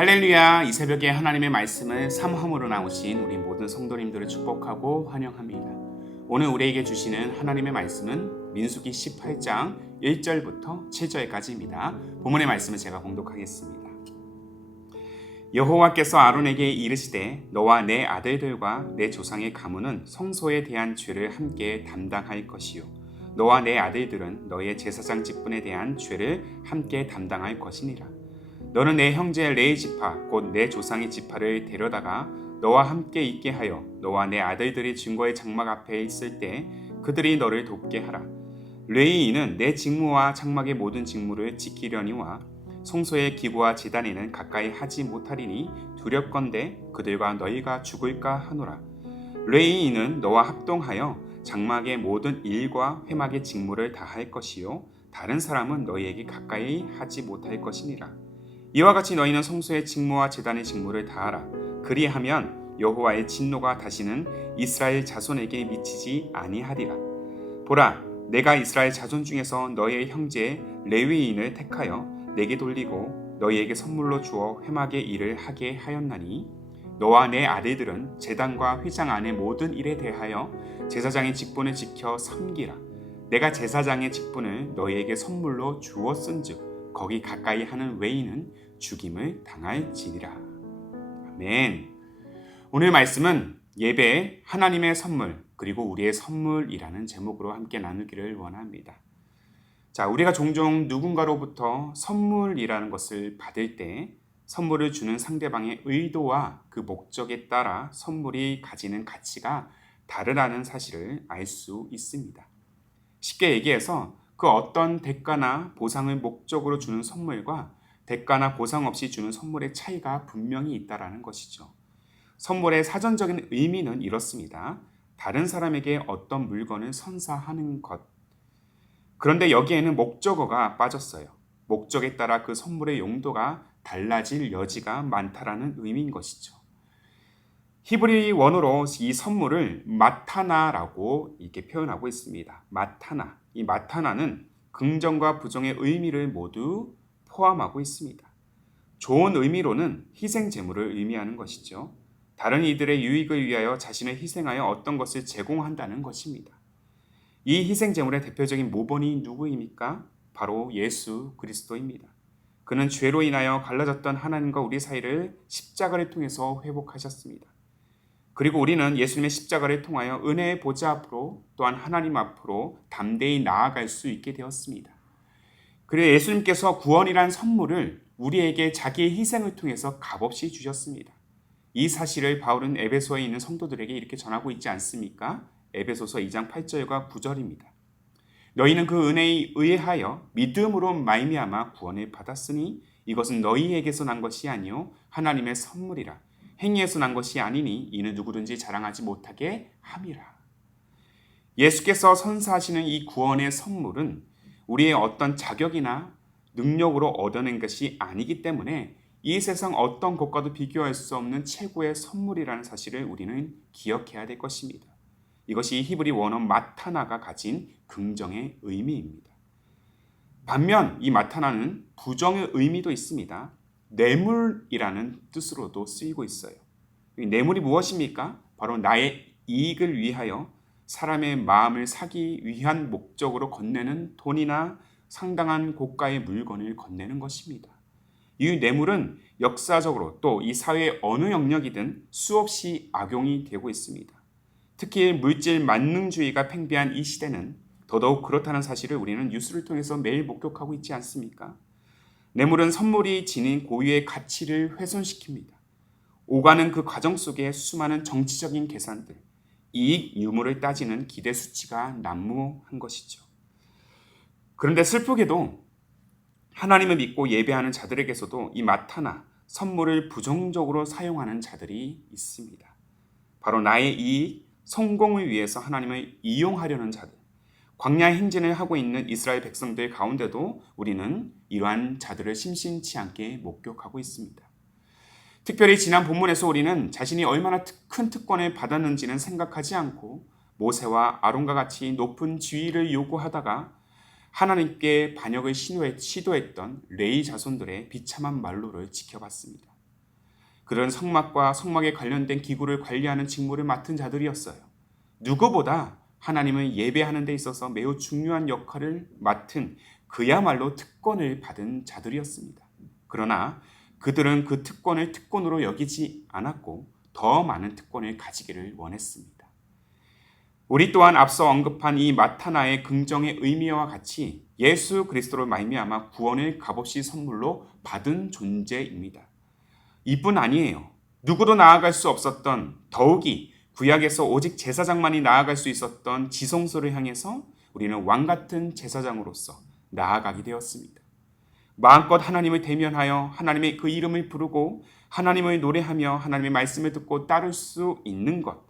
할렐루야, 이 새벽에 하나님의 말씀을 삼함으로 나오신 우리 모든 성도님들을 축복하고 환영합니다. 오늘 우리에게 주시는 하나님의 말씀은 민수기 18장 1절부터 7절까지입니다. 본문의 말씀을 제가 봉독하겠습니다. 여호와께서 아론에게 이르시되 너와 내 아들들과 내 조상의 가문은 성소에 대한 죄를 함께 담당할 것이요 너와 내 아들들은 너의 제사장 직분에 대한 죄를 함께 담당할 것이니라. 너는 내 형제 레위 지파 곧 내 조상의 지파를 데려다가 너와 함께 있게 하여 너와 내 아들들이 증거의 장막 앞에 있을 때 그들이 너를 돕게 하라. 레위인은 내 직무와 장막의 모든 직무를 지키려니와 성소의 기구와 제단에는 가까이 하지 못하리니 두렵건대 그들과 너희가 죽을까 하노라. 레위인은 너와 합동하여 장막의 모든 일과 회막의 직무를 다 할 것이요 다른 사람은 너희에게 가까이 하지 못할 것이니라. 이와 같이 너희는 성소의 직무와 제단의 직무를 다하라. 그리하면 여호와의 진노가 다시는 이스라엘 자손에게 미치지 아니하리라. 보라, 내가 이스라엘 자손 중에서 너희의 형제 레위인을 택하여 내게 돌리고 너희에게 선물로 주어 회막의 일을 하게 하였나니 너와 내 아들들은 제단과 회장 안의 모든 일에 대하여 제사장의 직분을 지켜 섬기라. 내가 제사장의 직분을 너희에게 선물로 주었은즉 거기 가까이 하는 외인은 죽임을 당할지니라. 아멘. 오늘 말씀은 예배, 하나님의 선물, 그리고 우리의 선물이라는 제목으로 함께 나누기를 원합니다. 자, 우리가 종종 누군가로부터 선물이라는 것을 받을 때 선물을 주는 상대방의 의도와 그 목적에 따라 선물이 가지는 가치가 다르다는 사실을 알 수 있습니다. 쉽게 얘기해서 그 어떤 대가나 보상을 목적으로 주는 선물과 대가나 보상 없이 주는 선물의 차이가 분명히 있다는 것이죠. 선물의 사전적인 의미는 이렇습니다. 다른 사람에게 어떤 물건을 선사하는 것. 그런데 여기에는 목적어가 빠졌어요. 목적에 따라 그 선물의 용도가 달라질 여지가 많다라는 의미인 것이죠. 히브리 원어로 이 선물을 마타나라고 이렇게 표현하고 있습니다. 마타나. 이 마타나는 긍정과 부정의 의미를 모두 포함하고 있습니다. 좋은 의미로는 희생 제물을 의미하는 것이죠. 다른 이들의 유익을 위하여 자신을 희생하여 어떤 것을 제공한다는 것입니다. 이 희생 제물의 대표적인 모범이 누구입니까? 바로 예수 그리스도입니다. 그는 죄로 인하여 갈라졌던 하나님과 우리 사이를 십자가를 통해서 회복하셨습니다. 그리고 우리는 예수님의 십자가를 통하여 은혜의 보좌 앞으로 또한 하나님 앞으로 담대히 나아갈 수 있게 되었습니다. 그리고 예수님께서 구원이란 선물을 우리에게 자기의 희생을 통해서 값없이 주셨습니다. 이 사실을 바울은 에베소에 있는 성도들에게 이렇게 전하고 있지 않습니까? 에베소서 2장 8절과 9절입니다. 너희는 그 은혜에 의하여 믿음으로 말미암아 구원을 받았으니 이것은 너희에게서 난 것이 아니요 하나님의 선물이라. 행위에서 난 것이 아니니 이는 누구든지 자랑하지 못하게 함이라. 예수께서 선사하시는 이 구원의 선물은 우리의 어떤 자격이나 능력으로 얻어낸 것이 아니기 때문에 이 세상 어떤 것과도 비교할 수 없는 최고의 선물이라는 사실을 우리는 기억해야 될 것입니다. 이것이 히브리 원어 마타나가 가진 긍정의 의미입니다. 반면 이 마타나는 부정의 의미도 있습니다. 뇌물이라는 뜻으로도 쓰이고 있어요. 뇌물이 무엇입니까? 바로 나의 이익을 위하여 사람의 마음을 사기 위한 목적으로 건네는 돈이나 상당한 고가의 물건을 건네는 것입니다. 이 뇌물은 역사적으로 또 이 사회의 어느 영역이든 수없이 악용이 되고 있습니다. 특히 물질 만능주의가 팽배한 이 시대는 더더욱 그렇다는 사실을 우리는 뉴스를 통해서 매일 목격하고 있지 않습니까? 뇌물은 선물이 지닌 고유의 가치를 훼손시킵니다. 오가는 그 과정 속에 수많은 정치적인 계산들, 이익 유무를 따지는 기대 수치가 난무한 것이죠. 그런데 슬프게도 하나님을 믿고 예배하는 자들에게서도 이 마타나, 선물을 부정적으로 사용하는 자들이 있습니다. 바로 나의 이익, 성공을 위해서 하나님을 이용하려는 자들, 광야 행진을 하고 있는 이스라엘 백성들 가운데도 우리는 이러한 자들을 심심치 않게 목격하고 있습니다. 특별히 지난 본문에서 우리는 자신이 얼마나 큰 특권을 받았는지는 생각하지 않고 모세와 아론과 같이 높은 지위를 요구하다가 하나님께 반역을 시도했던 레위 자손들의 비참한 말로를 지켜봤습니다. 그런 성막과 성막에 관련된 기구를 관리하는 직무를 맡은 자들이었어요. 누구보다 하나님을 예배하는 데 있어서 매우 중요한 역할을 맡은 그야말로 특권을 받은 자들이었습니다. 그러나 그들은 그 특권을 특권으로 여기지 않았고 더 많은 특권을 가지기를 원했습니다. 우리 또한 앞서 언급한 이 마타나의 긍정의 의미와 같이 예수 그리스도로 말미암아 구원을 값없이 선물로 받은 존재입니다. 이뿐 아니에요. 누구도 나아갈 수 없었던, 더욱이 구약에서 오직 제사장만이 나아갈 수 있었던 지성소를 향해서 우리는 왕같은 제사장으로서 나아가게 되었습니다. 마음껏 하나님을 대면하여 하나님의 그 이름을 부르고 하나님을 노래하며 하나님의 말씀을 듣고 따를 수 있는 것,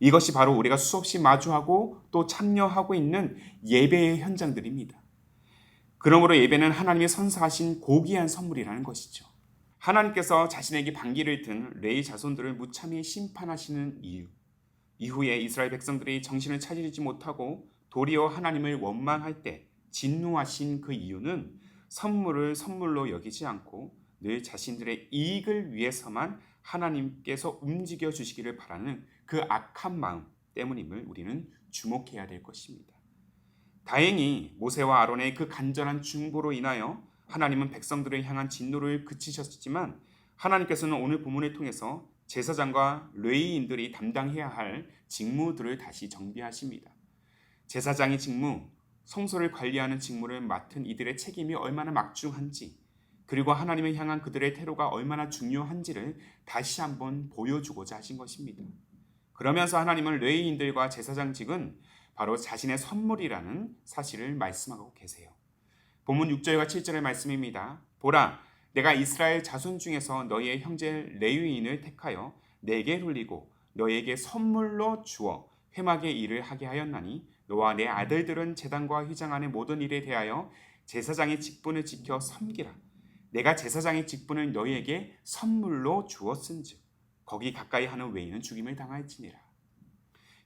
이것이 바로 우리가 수없이 마주하고 또 참여하고 있는 예배의 현장들입니다. 그러므로 예배는 하나님이 선사하신 고귀한 선물이라는 것이죠. 하나님께서 자신에게 반기를 든 레위 자손들을 무참히 심판하시는 이유, 이후에 이스라엘 백성들이 정신을 차리지 못하고 도리어 하나님을 원망할 때 진노하신 그 이유는 선물을 선물로 여기지 않고 늘 자신들의 이익을 위해서만 하나님께서 움직여 주시기를 바라는 그 악한 마음 때문임을 우리는 주목해야 될 것입니다. 다행히 모세와 아론의 그 간절한 중보로 인하여 하나님은 백성들을 향한 진노를 그치셨지만 하나님께서는 오늘 본문을 통해서 제사장과 레위인들이 담당해야 할 직무들을 다시 정비하십니다. 제사장의 직무, 성소를 관리하는 직무를 맡은 이들의 책임이 얼마나 막중한지, 그리고 하나님을 향한 그들의 태도가 얼마나 중요한지를 다시 한번 보여주고자 하신 것입니다. 그러면서 하나님은 레위인들과 제사장직은 바로 자신의 선물이라는 사실을 말씀하고 계세요. 본문 6절과 7절의 말씀입니다. 보라, 내가 이스라엘 자손 중에서 너희의 형제 레위인을 택하여 내게 돌리고 너희에게 선물로 주어 회막의 일을 하게 하였나니 너와 내 아들들은 제단과 휘장 안의 모든 일에 대하여 제사장의 직분을 지켜 섬기라. 내가 제사장의 직분을 너희에게 선물로 주었은즉 거기 가까이 하는 외인은 죽임을 당할지니라.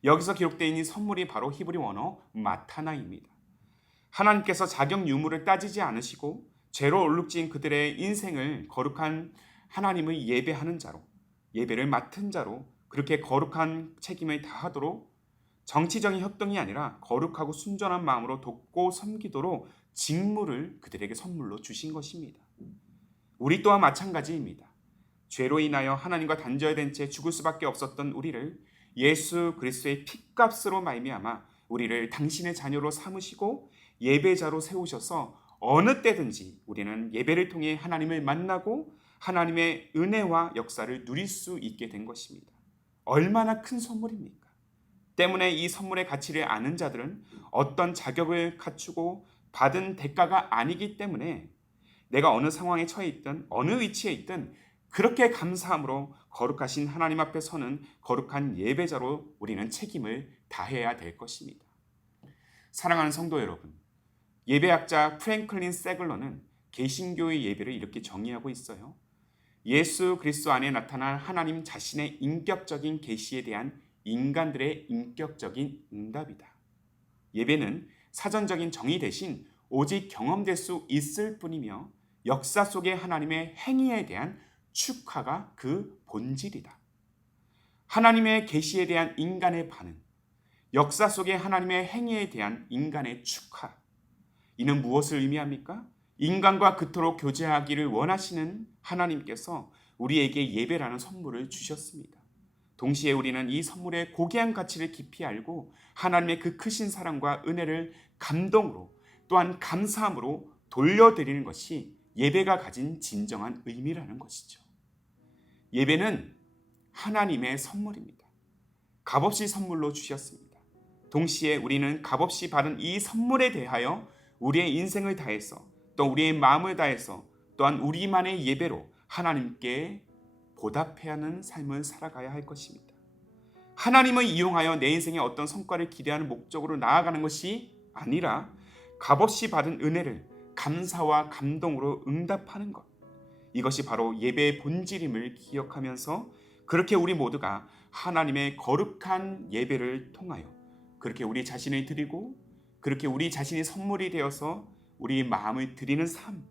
여기서 기록되어 있는 선물이 바로 히브리 원어 마타나입니다. 하나님께서 자격 유무를 따지지 않으시고 죄로 얼룩진 그들의 인생을 거룩한 하나님을 예배하는 자로, 예배를 맡은 자로 그렇게 거룩한 책임을 다하도록 정치적인 협동이 아니라 거룩하고 순전한 마음으로 돕고 섬기도록 직무를 그들에게 선물로 주신 것입니다. 우리 또한 마찬가지입니다. 죄로 인하여 하나님과 단절된 채 죽을 수밖에 없었던 우리를 예수 그리스도의 핏값으로 말미암아 우리를 당신의 자녀로 삼으시고 예배자로 세우셔서 어느 때든지 우리는 예배를 통해 하나님을 만나고 하나님의 은혜와 역사를 누릴 수 있게 된 것입니다. 얼마나 큰 선물입니까? 때문에 이 선물의 가치를 아는 자들은 어떤 자격을 갖추고 받은 대가가 아니기 때문에 내가 어느 상황에 처해 있든 어느 위치에 있든 그렇게 감사함으로 거룩하신 하나님 앞에 서는 거룩한 예배자로 우리는 책임을 다해야 될 것입니다. 사랑하는 성도 여러분, 예배학자 프랭클린 세글러는 개신교의 예배를 이렇게 정의하고 있어요. 예수 그리스도 안에 나타난 하나님 자신의 인격적인 계시에 대한 인간들의 인격적인 응답이다. 예배는 사전적인 정의 대신 오직 경험될 수 있을 뿐이며 역사 속의 하나님의 행위에 대한 축하가 그 본질이다. 하나님의 계시에 대한 인간의 반응, 역사 속의 하나님의 행위에 대한 인간의 축하, 이는 무엇을 의미합니까? 인간과 그토록 교제하기를 원하시는 하나님께서 우리에게 예배라는 선물을 주셨습니다. 동시에 우리는 이 선물의 고귀한 가치를 깊이 알고 하나님의 그 크신 사랑과 은혜를 감동으로 또한 감사함으로 돌려드리는 것이 예배가 가진 진정한 의미라는 것이죠. 예배는 하나님의 선물입니다. 값없이 선물로 주셨습니다. 동시에 우리는 값없이 받은 이 선물에 대하여 우리의 인생을 다해서 또 우리의 마음을 다해서 또한 우리만의 예배로 하나님께 보답해야 하는 삶을 살아가야 할 것입니다. 하나님을 이용하여 내 인생에 어떤 성과를 기대하는 목적으로 나아가는 것이 아니라 값없이 받은 은혜를 감사와 감동으로 응답하는 것, 이것이 바로 예배의 본질임을 기억하면서 그렇게 우리 모두가 하나님의 거룩한 예배를 통하여 그렇게 우리 자신을 드리고 그렇게 우리 자신이 선물이 되어서 우리 마음을 드리는 삶,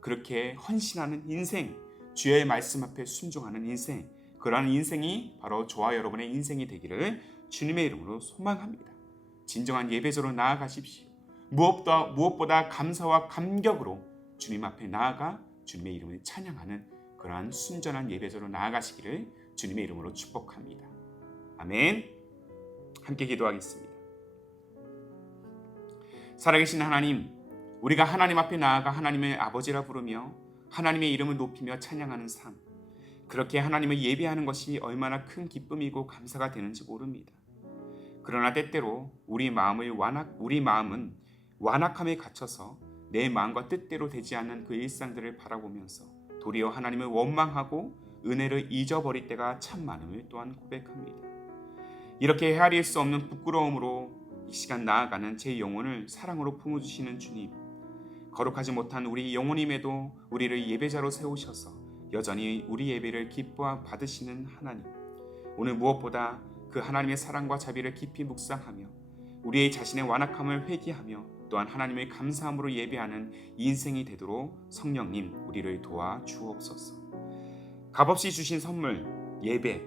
그렇게 헌신하는 인생, 주의 말씀 앞에 순종하는 인생, 그러한 인생이 바로 저와 여러분의 인생이 되기를 주님의 이름으로 소망합니다. 진정한 예배자로 나아가십시오. 무엇보다 감사와 감격으로 주님 앞에 나아가 주님의 이름을 찬양하는 그러한 순전한 예배자로 나아가시기를 주님의 이름으로 축복합니다. 아멘. 함께 기도하겠습니다. 살아계신 하나님, 우리가 하나님 앞에 나아가 하나님의 아버지라 부르며 하나님의 이름을 높이며 찬양하는 삶, 그렇게 하나님을 예배하는 것이 얼마나 큰 기쁨이고 감사가 되는지 모릅니다. 그러나 때때로 우리 마음은 완악함에 갇혀서 내 마음과 뜻대로 되지 않는 그 일상들을 바라보면서 도리어 하나님을 원망하고 은혜를 잊어버릴 때가 참 많음을 또한 고백합니다. 이렇게 헤아릴 수 없는 부끄러움으로 이 시간 나아가는 제 영혼을 사랑으로 품어주시는 주님, 거룩하지 못한 우리 영혼임에도 우리를 예배자로 세우셔서 여전히 우리 예배를 기뻐 받으시는 하나님, 오늘 무엇보다 그 하나님의 사랑과 자비를 깊이 묵상하며 우리의 자신의 완악함을 회개하며 또한 하나님의 감사함으로 예배하는 인생이 되도록 성령님 우리를 도와 주옵소서. 값없이 주신 선물 예배,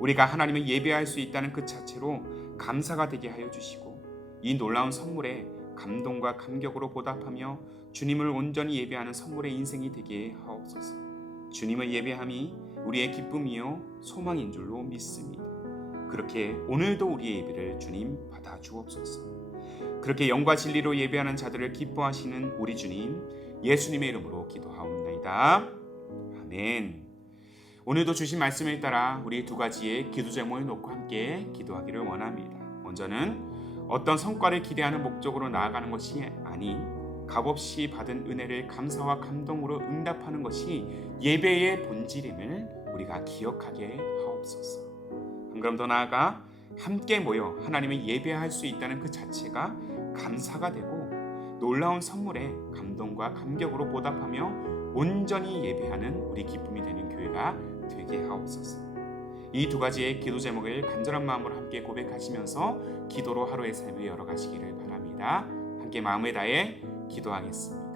우리가 하나님을 예배할 수 있다는 그 자체로 감사가 되게 하여 주시고 이 놀라운 선물에 감동과 감격으로 보답하며 주님을 온전히 예배하는 선물의 인생이 되게 하옵소서. 주님을 예배함이 우리의 기쁨이요 소망인 줄로 믿습니다. 그렇게 오늘도 우리의 예배를 주님 받아 주옵소서. 그렇게 영과 진리로 예배하는 자들을 기뻐하시는 우리 주님 예수님의 이름으로 기도하옵나이다. 아멘. 오늘도 주신 말씀을 따라 우리 두 가지의 기도 제목을 놓고 함께 기도하기를 원합니다. 먼저는 어떤 성과를 기대하는 목적으로 나아가는 것이 아닌 값없이 받은 은혜를 감사와 감동으로 응답하는 것이 예배의 본질임을 우리가 기억하게 하옵소서. 한 걸음 더 나아가 함께 모여 하나님을 예배할 수 있다는 그 자체가 감사가 되고 놀라운 선물에 감동과 감격으로 보답하며 온전히 예배하는 우리 기쁨이 되는 교회가 되게 하옵소서. 이 두 가지의 기도 제목을 간절한 마음으로 함께 고백하시면서 기도로 하루의 삶을 열어가시기를 바랍니다. 함께 마음을 다해 기도하겠습니다.